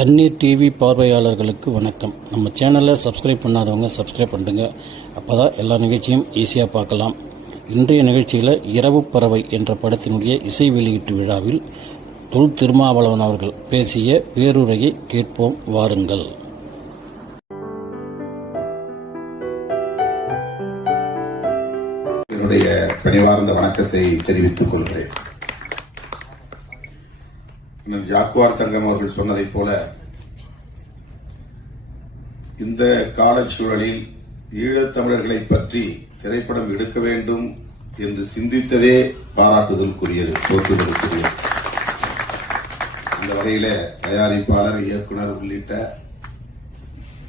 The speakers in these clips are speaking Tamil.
தண்ணீர் டிவி பார்வையாளர்களுக்கு வணக்கம். நம்ம சேனலை சப்ஸ்கிரைப் பண்ணாதவங்க சப்ஸ்கிரைப் பண்ணுங்க. அப்போ தான் எல்லா நிகழ்ச்சியும் ஈஸியாக பார்க்கலாம். இன்றைய நிகழ்ச்சியில் இரவு பறவை என்ற படத்தினுடைய இசை வெளியீட்டு விழாவில் தொல் திருமாவளவன் அவர்கள் பேசிய பேருரையை கேட்போம் வாருங்கள். என்னுடைய பணிவார்ந்த வணக்கத்தை தெரிவித்துக் கொள்கிறேன். ஜாக்குவார் தங்கம் அவர்கள் சொன்னதைப் போல இந்த காலச்சூழலில் ஈழத்தமிழர்களை பற்றி திரைப்படம் எடுக்க வேண்டும் என்று சிந்தித்ததே பாராட்டுதலுக்குரியது போற்றுதலுக்குரியது. இந்த வகையில தயாரிப்பாளர் இயக்குனர் உள்ளிட்ட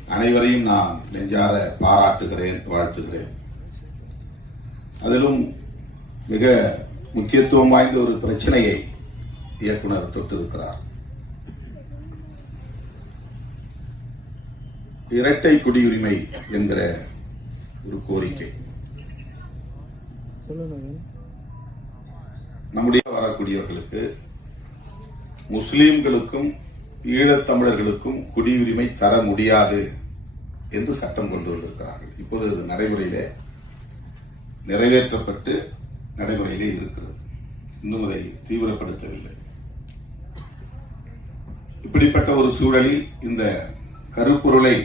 அனைவரையும் நான் நெஞ்சார பாராட்டுகிறேன் வாழ்த்துகிறேன். அதிலும் மிக முக்கியத்துவம் வாய்ந்த ஒரு பிரச்சனையை இயக்குனர் தொட்டிருக்கிறார். இரட்டை குடியுரிமை என்கிற ஒரு கோரிக்கை. நம்முடைய வரக்கூடியவர்களுக்கு முஸ்லீம்களுக்கும் ஈழத்தமிழர்களுக்கும் குடியுரிமை தர முடியாது என்று சட்டம் கொண்டு வந்திருக்கிறார்கள். இப்போது அது நடைமுறையிலே நிறைவேற்றப்பட்டு நடைமுறையிலே இருக்கிறது. இன்னும் அதை தீவிரப்படுத்தவில்லை. இப்படிப்பட்ட ஒரு சூழலில் இந்த கருப்பொருளை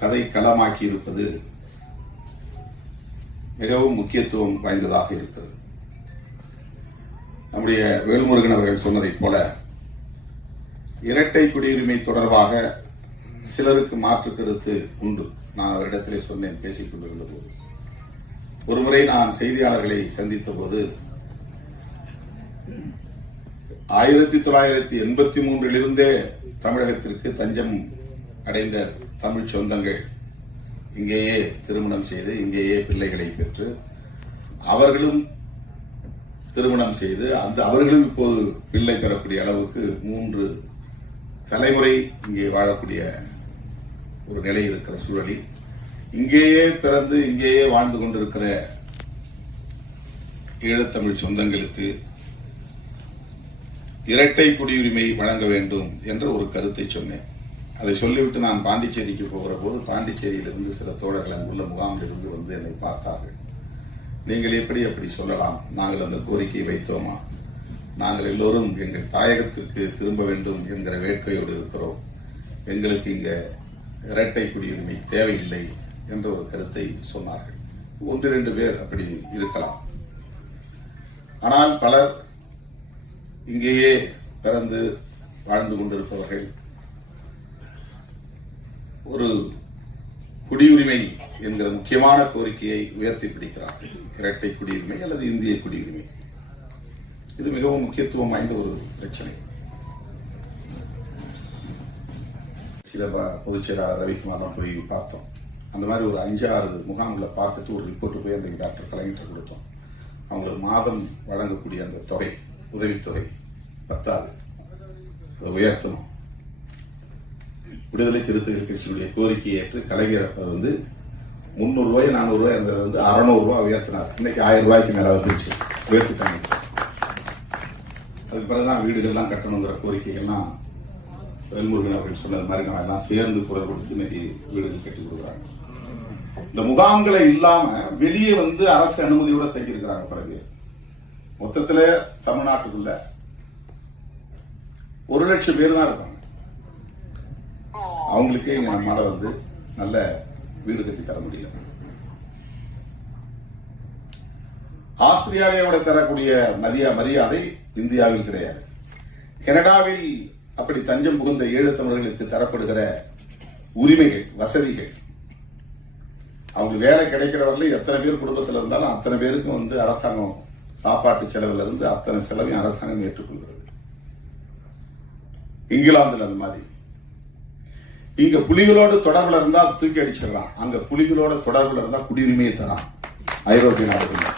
கதை களமாக்கி இருப்பது மிகவும் முக்கியத்துவம் வாய்ந்ததாக இருக்கிறது. நம்முடைய வேல்முருகன் அவர்கள் சொன்னதைப் போல இரட்டை குடியுரிமை தொடர்பாக சிலருக்கு மாற்று கருத்து உண்டு. நான் அவரிடத்திலே சொன்னேன் பேசிக் கொண்டிருந்த போது ஒருமுறை நான் செய்தியாளர்களை சந்தித்த போது ஆயிரத்தி தொள்ளாயிரத்தி எண்பத்தி மூன்றிலிருந்தே தமிழகத்திற்கு தஞ்சம் அடைந்த தமிழ் சொந்தங்கள் இங்கேயே திருமணம் செய்து இங்கேயே பிள்ளைகளை பெற்று அவர்களும் திருமணம் செய்து அந்த அவர்களும் இப்போது பிள்ளை பெறக்கூடிய அளவுக்கு மூன்று தலைமுறை இங்கே வாழக்கூடிய ஒரு நிலை இருக்கிற சூழலில் இங்கேயே பிறந்து இங்கேயே வாழ்ந்து கொண்டிருக்கிற ஈழத்தமிழ் சொந்தங்களுக்கு இரட்டை குடியுரிமை வழங்க வேண்டும் என்ற ஒரு கருத்தை சொன்னேன். அதை சொல்லிவிட்டு நான் பாண்டிச்சேரிக்கு போகிற போது பாண்டிச்சேரியிலிருந்து சில தோழர்கள் அங்குள்ள முகாமிலிருந்து வந்து என்னை பார்த்தார்கள். நீங்கள் எப்படி அப்படி சொல்லலாம்? நாங்கள் அந்த கோரிக்கையை வைத்தோமா? நாங்கள் எல்லோரும் எங்கள் தாயகத்திற்கு திரும்ப வேண்டும் என்கிற வேட்கையோடு இருக்கிறோம். எங்களுக்கு இங்க இரட்டை குடியுரிமை தேவையில்லை என்ற ஒரு கருத்தை சொன்னார்கள். ஒன்று இரண்டு பேர் அப்படி இருக்கலாம். ஆனால் பலர் இங்கேயே பிறந்து வாழ்ந்து கொண்டிருப்பவர்கள். ஒரு குடியுரிமை என்கிற முக்கியமான கோரிக்கையை உயர்த்தி பிடிக்கிறார்கள். இரட்டை குடியுரிமை அல்லது இந்திய குடியுரிமை. இது மிகவும் முக்கியத்துவம் வாய்ந்த ஒரு பிரச்சனை. சில ப- பொதுச் செயலாளர் ரவிக்குமார்லாம் போய் பார்த்தோம். அந்த மாதிரி ஒரு அஞ்சாறு முகாம்களை பார்த்துட்டு ஒரு ரிப்போர்ட் போய் அந்த டாக்டர் கலைஞர்கிட்ட கொடுத்தோம். அவங்களுக்கு மாதம் வழங்கக்கூடிய அந்த தொகை. உதவித்தொகை பத்தாது அதை உயர்த்தணும் விடுதலை சிறுத்தைகள் கட்சியினுடைய கோரிக்கையை ஏற்று கலைஞர் அப்ப வந்து முந்நூறு ரூபாய் நானூறு ரூபாய் இருந்தது வந்து அறநூறு ரூபாய் உயர்த்தினார் இன்னைக்கு ஆயிரம் ரூபாய்க்கு மேல வந்துருச்சு உயர்த்திட்டாங்க அதுக்கு பிறகுதான் வீடுகள்லாம் கட்டணுங்கிற கோரிக்கைகள்லாம் வேல்முருகன் அவர்கள் சொன்னது மாதிரி நம்ம எல்லாம் சேர்ந்து குரல் கொடுத்து இன்னைக்கு வீடுகள் கட்டி கொடுக்குறாங்க இந்த முகாம்களை இல்லாம வெளியே வந்து அரசு அனுமதியோட தங்கியிருக்கிறாங்க பிறகு மொத்தத்துல தமிழ்நாட்டுக்குள்ள ஒரு லட்சம் பேர் தான் இருப்பாங்க. அவங்களுக்கே எங்க நம்மால வந்து நல்ல வீடு கட்டி தர முடியல. ஆஸ்திரேலியாவோட தரக்கூடிய மதிய மரியாதை இந்தியாவில் கிடையாது. கனடாவில் அப்படி தஞ்சம் புகுந்த ஈழத்தமிழர்களுக்கு தரப்படுகிற உரிமைகள் வசதிகள். அவங்களுக்கு வேலை கிடைக்கிற வரல எத்தனை பேர் குடும்பத்தில் இருந்தாலும் அத்தனை பேருக்கும் வந்து அரசாங்கம் சாப்பாட்டு செலவுல இருந்து அத்தனை செலவையும் அரசாங்கம் ஏற்றுக்கொள்கிறது. இங்கிலாந்துல அந்த மாதிரி. இங்க புலிகளோட தொடர்புல இருந்தா தூக்கி அடிச்சிடலாம். அங்க புலிகளோட தொடர்புல இருந்தா குடியுரிமையை தரான். ஐரோப்பிய நாடுகள்.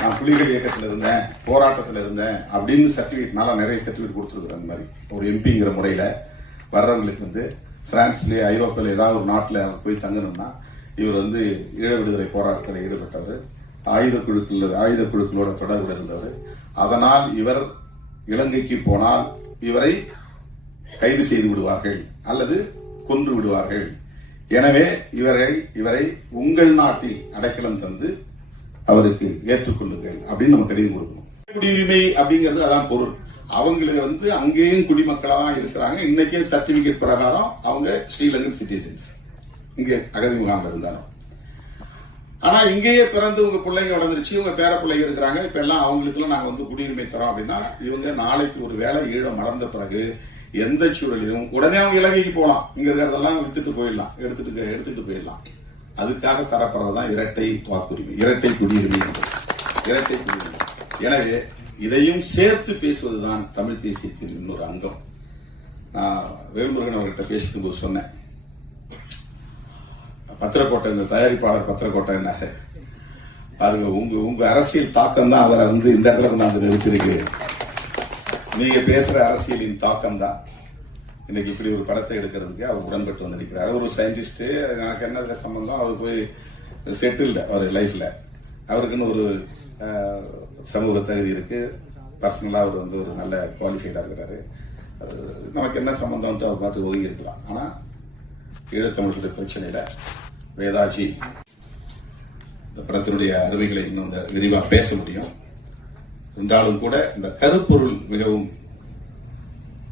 நான் புலிகள் இயக்கத்தில் இருந்தேன் போராட்டத்தில் இருந்தேன் அப்படின்னு சர்டிபிகேட் நிறைய சர்டிபிகேட் கொடுத்துருக்குறேன் அந்த மாதிரி. ஒரு எம்பிங்கிற முறையில வர்றவங்களுக்கு வந்து பிரான்ஸ்லேயே ஐரோப்பியில் ஏதாவது ஒரு நாட்டில் போய் தங்கணும்னா இவர் வந்து ஈழ விடுதலை போராட்டத்தில் ஈடுபட்டவர். ஆயுத குழுக்கள் ஆயுத குழுக்களோட தொடர்பு இருந்தவர் அதனால் இவர் இலங்கைக்கு போனால் இவரை கைது செய்து விடுவார்கள் அல்லது கொன்று விடுவார்கள். எனவே இவரை இவரை உங்கள் நாட்டில் அடைக்கலம் தந்து அவருக்கு ஏற்றுக்கொள்ளுங்கள் அப்படின்னு நம்ம கடிதம் கொடுக்கணும். குடியுரிமை அப்படிங்கிறது அதான் பொருள். அவங்களுக்கு வந்து அங்கேயும் குடிமக்களா தான் இருக்கிறாங்க. இன்னைக்கே சர்டிபிகேட் பிரகாரம் அவங்க ஸ்ரீலங்கன் சிட்டிசன்ஸ் இங்கே அகதி முகாம்ல இருந்தாலும். ஆனா இங்கேயே பிறந்து உங்க பிள்ளைங்க வளர்ந்துருச்சு உங்க பேர பிள்ளைங்க இருக்கிறாங்க இப்ப எல்லாம் அவங்களுக்குலாம் நாங்க வந்து குடியுரிமை தரோம் அப்படின்னா இவங்க நாளைக்கு ஒரு வேலை ஈழம் மறந்த பிறகு எந்த சூழலிலும் உடனே அவங்க இலங்கைக்கு போகலாம். இங்க இருக்கிறதெல்லாம் வித்துட்டு போயிடலாம். எடுத்துட்டு எடுத்துட்டு போயிடலாம். அதுக்காக தரப்படுறதுதான் இரட்டை வாக்குரிமை இரட்டை குடியுரிமை. இரட்டை குடியுரிமை. எனவே இதையும் சேர்த்து பேசுவதுதான் தமிழ் தேசியத்தின் இன்னொரு அங்கம். நான் வேல்முருகன் அவர்கிட்ட பேசிக்கும்போது சொன்னேன். பத்திரக்கோட்டை இந்த தயாரிப்பாளர் பத்திரக்கோட்டை என்னாரு? உங்க உங்க அரசியல் தாக்கம் தான் அவரை வந்து இந்த இடத்துல கொண்டாந்து நிறுத்திருக்கு நீங்க பேசுற அரசியலின் தாக்கம் தான் இன்னைக்கு இப்படி ஒரு படத்தை எடுக்கிறதுக்கு அவர் உடன்பட்டு வந்து நிற்கிறார் அவர் ஒரு சயின்டிஸ்ட் எனக்கு என்ன சம்பந்தம்? அவர் போய் செட்டில்டு அவர் லைஃப்ல அவருக்குன்னு ஒரு சமூக தகுதி இருக்கு. பர்சனலா அவர் வந்து ஒரு நல்ல குவாலிஃபைடா இருக்கிறாரு. நமக்கு என்ன சம்பந்தம் அவர் பாட்டு ஒதுங்கி இருக்கலாம் ஆனா ஈழத்தமிழர்களுடைய பிரச்சனையில வேதாஜி இந்த படத்தினுடைய அருமைகளை இன்னும் இந்த பேச முடியும். என்றாலும் கூட இந்த கருப்பொருள் மிகவும்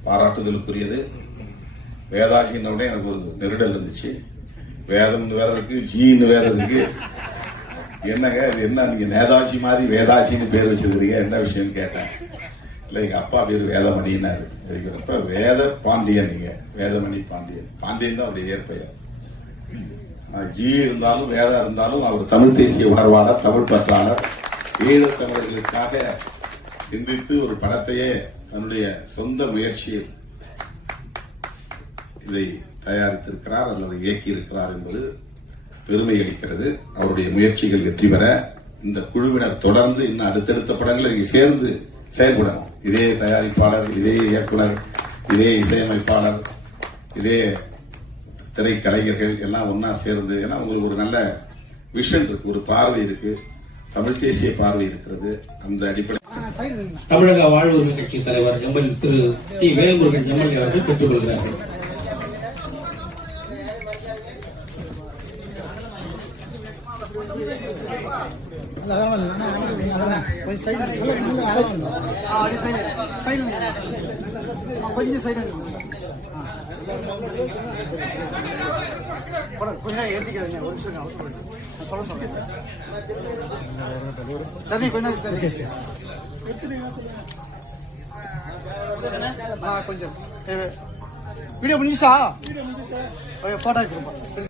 பாராட்டுதலுக்குரியது. வேதாஜின்ன உடனே எனக்கு ஒரு நெருடல் இருந்துச்சு. வேதம்னு வேற இருக்கு ஜீன்னு வேற இருக்கு. என்னங்க இது என்ன நீங்க நேதாஜி மாதிரி வேதாஜின்னு பேர் வச்சிருக்கிறீங்க என்ன விஷயம்னு கேட்டேன். இல்ல எங்க அப்பா பேர் வேதமணின்னாரு. இருக்கிறப்ப வேத பாண்டியன் நீங்க வேதமணி பாண்டியன். பாண்டியன் தான் அவருடைய இயற்பெயர். ஜி இருந்தாலும் வேதா இருந்தாலும் அவர் தமிழ் தேசிய உணர்வாளர் தமிழ் பற்றாளர் ஈழத் தமிழர்களுக்காக சிந்தித்து ஒரு படத்தையே தன்னுடைய சொந்த முயற்சியில் இதை தயாரித்திருக்கிறார் அல்லது இயக்கியிருக்கிறார் என்பது பெருமை அளிக்கிறது. அவருடைய முயற்சிகள் வெற்றி பெற இந்த குழுவினர் தொடர்ந்து இன்னும் அடுத்தடுத்த படங்களை சேர்ந்து செயல்படணும். இதே தயாரிப்பாளர் இதே இயக்குனர் இதே இசையமைப்பாளர் இதே திரைக்கலைஞர்கள் எல்லாம் ஒன்னா சேர்ந்து ஏன்னா உங்களுக்கு ஒரு நல்ல விஷன் இருக்கு ஒரு பார்வை இருக்கு. தமிழ் தேசிய பார்வை இருக்கிறது அந்த அடிப்படை தமிழக வாழ்வுரிமை கட்சி தலைவர் ML Thiru T Velmurugan MLA அவர்கள் பெற்றுக்கொள்கிறார்கள். கொஞ்சம் சைடு கொஞ்சம் ஏற்றிக்கிறேங்க ஒரு நிமிஷம் அவசரம் நான் சொல்ல சொல்றேன். தண்ணி தண்ணி கொஞ்சம். வீடியோ முடிஞ்சா போட்டோ எடுத்துருப்பா